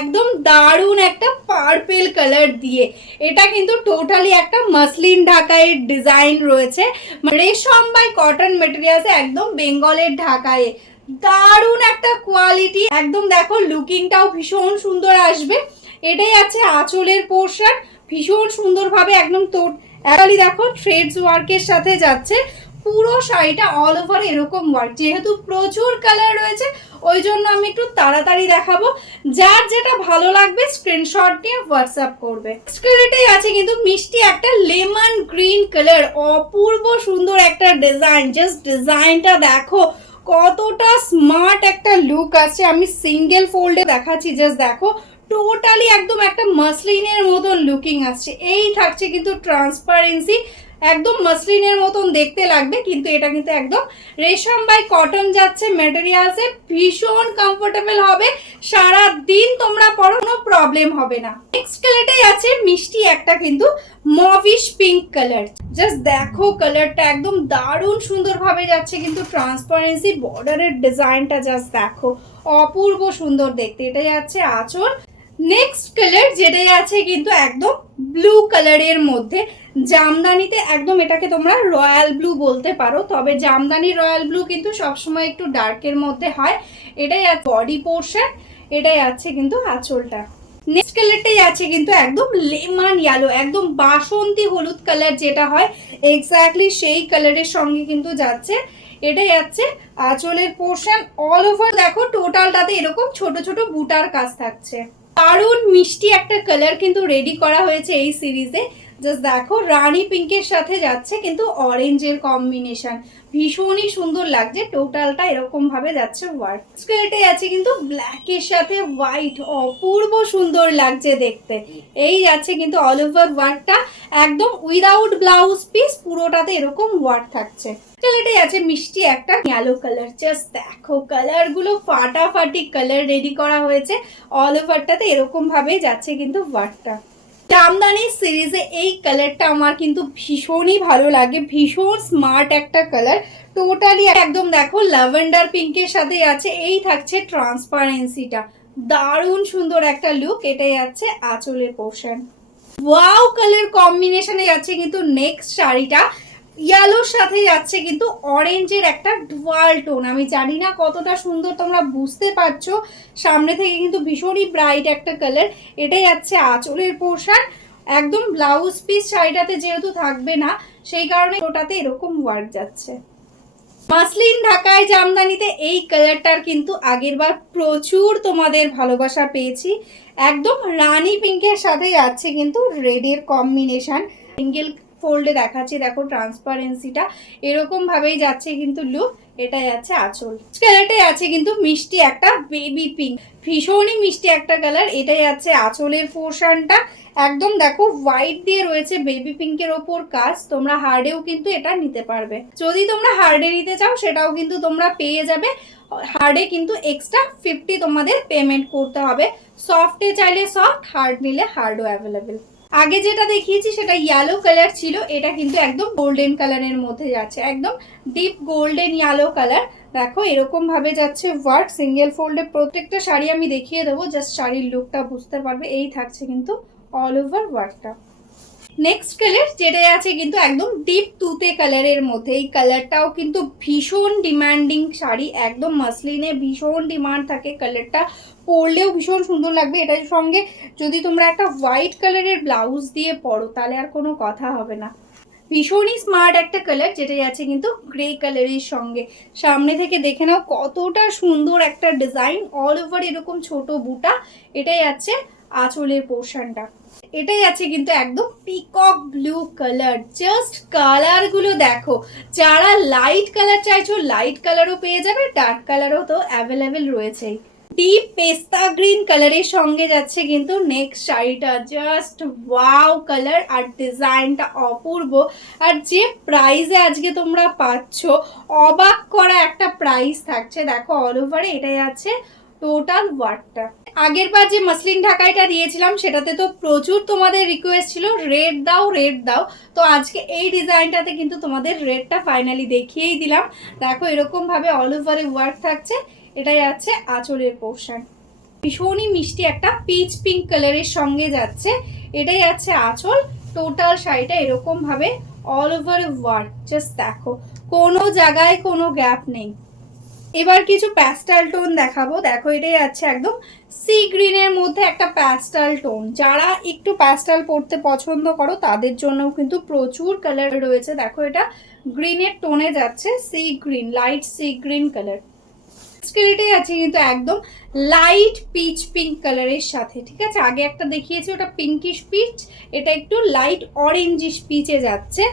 একদম দারুণ একটা পার্পল কালার দিয়ে। এটা কিন্তু টোটালি একটা মাসলিন ঢাকাইয়ের ডিজাইন রয়েছে, রেশম বাই কটন মেটেরিয়ালসে, একদম বেঙ্গলের ঢাকায়। দারুণ একটা কোয়ালিটি, একদম দেখো লুকিংটাও ভীষণ সুন্দর আসবে। এটাই আছে আঁচলের পোর্শন, ভীষণ সুন্দরভাবে একদম দেখো থ্রেডস ওয়ার্কের সাথে যাচ্ছে। পুরো শাড়িটা অল ওভার এরকম ওয়ার্ক, যেহেতু প্রচুর কালার রয়েছে ওই জন্য আমি একটু তাড়াতাড়ি দেখাবো। যার যেটা ভালো লাগবে স্ক্রিনশট নিয়ে হোয়াটসঅ্যাপ করবে। স্কার্টেই আছে কিন্তু মিষ্টি একটা লেমন গ্রিন কালার, অপূর্ব সুন্দর একটা ডিজাইন। জাস্ট ডিজাইনটা দেখো কতটা স্মার্ট একটা লুক আছে। আমি সিঙ্গেল ফোল্ডে দেখাচ্ছি, জাস্ট দেখো টোটালি একদম একটা মাসলিনের মতন লুকিং আসছে। এই থাকছে কিন্তু ট্রান্সপারেন্সি, একদম মাসলিনের মতন দেখতে লাগবে, কিন্তু এটা কিন্তু একদম রেশম বাই কটন যাচ্ছে মেটেরিয়ালসে, ভীষণ কমফোর্টেবল হবে, সারা দিন তোমরা পরো কোনো প্রবলেম হবে না। নেক্সট কালারটাই আছে মিষ্টি একটা কিন্তু মভিশ পিঙ্ক কালার। জাস্ট দেখো কালারটা একদম দারুণ সুন্দরভাবে যাচ্ছে, কিন্তু ট্রান্সপারেন্সি, বর্ডারের ডিজাইনটা জাস্ট দেখো অপূর্ব সুন্দর দেখতে। এটা যাচ্ছে আঁচল। নেক্সট কালার যেটাই আছে কিন্তু একদম ব্লু কালারের মধ্যে, জামদানিতে একদম এটাকে তোমরা রয়্যাল ব্লু বলতে পারো, তবে জামদানি রয়্যাল ব্লু কিন্তু সবসময় একটু ডার্কের মধ্যে হয়। এটাই আছে বডি পোর্শন, এটাই আছে কিন্তু আঁচলটা। নেক্সট কালারটাই আছে কিন্তু একদম লেমন ইয়েলো, একদম বাসন্তী হলুদ কালার যেটা হয় এক্স্যাক্টলি সেই কালারের সঙ্গে কিন্তু যাচ্ছে। এটাই আছে আঁচলের পোর্শন। অল ওভার দেখো টোটালটাতে এরকম ছোট ছোট বুটার কাজ থাকছে। দারুণ মিষ্টি একটা কালার কিন্তু রেডি করা হয়েছে এই সিরিজে। জাস্ট দেখো রানী পিঙ্কের সাথে যাচ্ছে কিন্তু অরেঞ্জের কম্বিনেশন, ভীষণই সুন্দর লাগছে। টোটালটা এরকম ভাবে যাচ্ছে ওয়ার্ক। স্কার্টে আছে কিন্তু ব্ল্যাকের সাথে হোয়াইট, অপূর্ব সুন্দর লাগছে দেখতে। এই আছে কিন্তু অল ওভার ওয়ার্কটা, একদম উইদাউট ব্লাউজ পিস, পুরোটাতে এরকম ওয়ার্ক থাকছে। এটাই আছে মিষ্টি একটা ইয়েলো কালার। জাস্ট দেখো কালার গুলো ফাটাফাটি কালার রেডি করা হয়েছে, অল ওভারটাতে এরকম ভাবে যাচ্ছে কিন্তু ওয়ার্কটা। জামদানি সিরিজে এই কালারটা আমার কিন্তু ভীষণই ভালো লাগে, ভীষণ স্মার্ট একটা কালার। টোটালি একদম দেখো ল্যাভেন্ডার পিঙ্কের সাথে আছে। এই থাকছে ট্রান্সপারেন্সিটা, দারুণ সুন্দর একটা লুক। এটাই আছে আঁচলের পোর্শন। ওয়াও কালার কম্বিনেশনে যাচ্ছে কিন্তু নেক্সট শাড়িটা, ইয়েলোর সাথে যাচ্ছে কিন্তু অরেঞ্জের একটা ডুয়াল টোন। আমি জানি না কতটা সুন্দর তোমরা বুঝতে পারছো, সামনে থেকে কিন্তু ভীষণই ব্রাইট একটা কালার। এটাই যাচ্ছে আঁচলের পোর্শন। একদম ব্লাউজ পিস শাড়িটাতে যেহেতু থাকবে না, সেই কারণে ওটাতে এরকম ওয়ার্ক যাচ্ছে। মাসলিন ঢাকায় জামদানিতে এই কালারটার কিন্তু আগের বার প্রচুর তোমাদের ভালোবাসা পেয়েছি। একদম রানী পিঙ্কের সাথে যাচ্ছে কিন্তু রেডের কম্বিনেশন। সিঙ্গেল ফোল্ডে দেখাচ্ছি, দেখো ট্রান্সপারেন্সিটা এরকম ভাবেই যাচ্ছে কিন্তু লুক। এটা যাচ্ছে আঁচল। কালারটাই আছে কিন্তু মিষ্টি একটা বেবি পিঙ্ক, ভীষণই মিষ্টি একটা কালার। এটাই যাচ্ছে আঁচলের পোর্শনটা, একদম দেখো হোয়াইট দিয়ে রয়েছে বেবি পিঙ্কের ওপর কাজ। তোমরা হার্ডেও কিন্তু এটা নিতে পারবে, যদি তোমরা হার্ডে নিতে চাও সেটাও কিন্তু তোমরা পেয়ে যাবে। হার্ডে কিন্তু এক্সট্রা 50 তোমাদের পেমেন্ট করতে হবে। সফটে চাইলে সফট, হার্ড নিলে হার্ডও অ্যাভেলেবেল। আগে যেটা দেখিয়েছি সেটা ইয়েলো কালার ছিল, এটা কিন্তু একদম গোল্ডেন কালারের মধ্যে যাচ্ছে, একদম ডিপ গোল্ডেন ইয়েলো কালার। দেখো এরকম ভাবে যাচ্ছে ওয়ার্ক, সিঙ্গেল ফোল্ডে। প্রত্যেকটা শাড়ি আমি দেখিয়ে দেবো, জাস্ট শাড়ির লুকটা বুঝতে পারবে। এই থাকছে কিন্তু অল ওভার ওয়ার্কটা। নেক্সট কালার যেটা আছে কিন্তু একদম ডিপ তুতে কালারের মধ্যে, এই কালারটাও কিন্তু ভীষণ ডিমান্ডিং শাড়ি, একদম মাসলিনে ভীষণ ডিমান্ড থাকে। কালারটা পরলেও ভীষণ সুন্দর লাগবে। এটার সঙ্গে যদি তোমরা একটা হোয়াইট কালারের ব্লাউজ দিয়ে পরো তাহলে আর কোনো কথা হবে না। ভীষণই স্মার্ট একটা কালার, যেটা আছে কিন্তু গ্রে কালারের সঙ্গে। সামনে থেকে দেখে নাও কতটা সুন্দর একটা ডিজাইন, অল ওভার এরকম ছোট বুটা। এটাই আছে আঁচলের পোর্শনটা। এটাই আছে কিন্তু একদম peacock blue colour. Just colour গুলো দেখো, যারা লাইট কালার চাইছো লাইট কালারও পেয়ে যাবে, ডার্ক কালারও তো অ্যাভেলেবেল রয়েছেই। ডিপ পেস্তা গ্রিন কালারের সঙ্গে যাচ্ছে কিন্তু নেক্সট শাড়িটা। জাস্ট ওয়াও কালার, আর ডিজাইনটা অপূর্ব। আর যে প্রাইসে আজকে তোমরা পাচ্ছ, অবাক করা একটা প্রাইস থাকছে। দেখো অল ওভারে এটাই আছে টোটাল ওয়ার্কটা। আগের বার যে মাসলিন ঢাকাইটা দিয়েছিলাম সেটাতে তো প্রচুর তোমাদের রিকোয়েস্ট ছিল রেড দাও রেড দাও, তো আজকে এই ডিজাইনটাতে কিন্তু তোমাদের রেডটা ফাইনালি দেখিয়েই দিলাম। দেখো এরকম ভাবে অল ওভারে ওয়ার্ক থাকছে। এটাই আছে আঁচলের পোর্শন। ভীষণই মিষ্টি একটা পিচ পিঙ্ক কালারের সঙ্গে যাচ্ছে। এটাই আছে আঁচল। টোটাল শাড়িটা এরকম ভাবে অল ওভার ওয়ার্ক, জাস্ট দেখো কোনো জায়গায় কোনো গ্যাপ নেই। এবার কিছু প্যাস্টেল টোন দেখাবো। দেখো এটাই আছে একদম সি গ্রিনের মধ্যে একটা প্যাস্টেল টোন। যারা একটু প্যাস্টেল পরতে পছন্দ করো তাদের জন্যও কিন্তু প্রচুর কালার রয়েছে। দেখো এটা গ্রিনের টোনে যাচ্ছে, sea green, light sea green colour. এটাই আছে কিন্তু একদম লাইট পিচ পিঙ্ক কালারের সাথে, ঠিক আছে। আগে একটা দেখিয়েছি ওটা পিঙ্কিশ পিচ, এটা একটু লাইট অরেঞ্জিশ পিচে যাচ্ছে।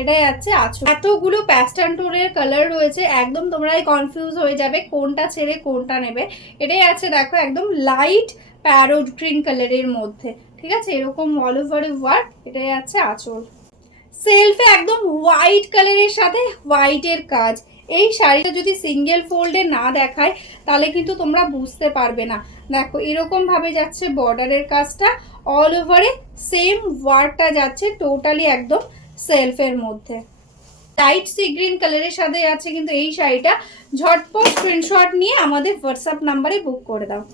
এটাই আছে আছো। এতগুলো প্যাস্টেল টোনের কালার রয়েছে, একদম তোমরা কনফিউজ হয়ে যাবে কোনটা ছেড়ে কোনটা নেবে। এটাই আছে দেখো একদম লাইট প্যারোট গ্রিন কালারের মধ্যে, ঠিক আছে, এরকম অল ওভার ওয়ার্ক। এটাই আছে আঁচল। সেলফে একদম হোয়াইট কালারের সাথে হোয়াইটের কাজ। এই শাড়িটা যদি সিঙ্গেল ফোল্ডে না দেখায় তাহলে কিন্তু তোমরা বুঝতে পারবে না। দেখো এরকম ভাবে যাচ্ছে বর্ডারের কাজটা, অল ওভারে সেম ওয়ার্কটা যাচ্ছে টোটালি একদম সেলফের মধ্যে। লাইট সি গ্রিন কালারের সাথে আছে কিন্তু এই শাড়িটা। ঝটপট স্ক্রিনশট নিয়ে আমাদের হোয়াটসঅ্যাপ নাম্বারে বুক করে দাও।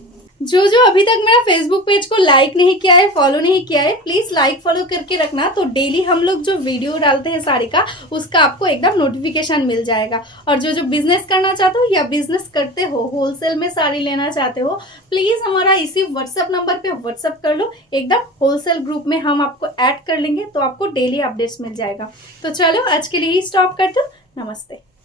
जो अभी तक मेरा फेसबुक पेज को लाइक नहीं किया है, फॉलो नहीं किया है, प्लीज लाइक फॉलो करके रखना। तो डेली हम लोग जो वीडियो डालते हैं साड़ी का, उसका आपको एकदम नोटिफिकेशन मिल जाएगा। और जो बिजनेस करना चाहते हो या बिजनेस करते हो, होलसेल में साड़ी लेना चाहते हो, प्लीज हमारा इसी व्हाट्सएप नंबर पे व्हाट्सएप कर लो। एकदम होलसेल ग्रुप में हम आपको ऐड कर लेंगे, तो आपको डेली अपडेट्स मिल जाएगा। तो चलो आज के लिए ही स्टॉप करते हो। नमस्ते।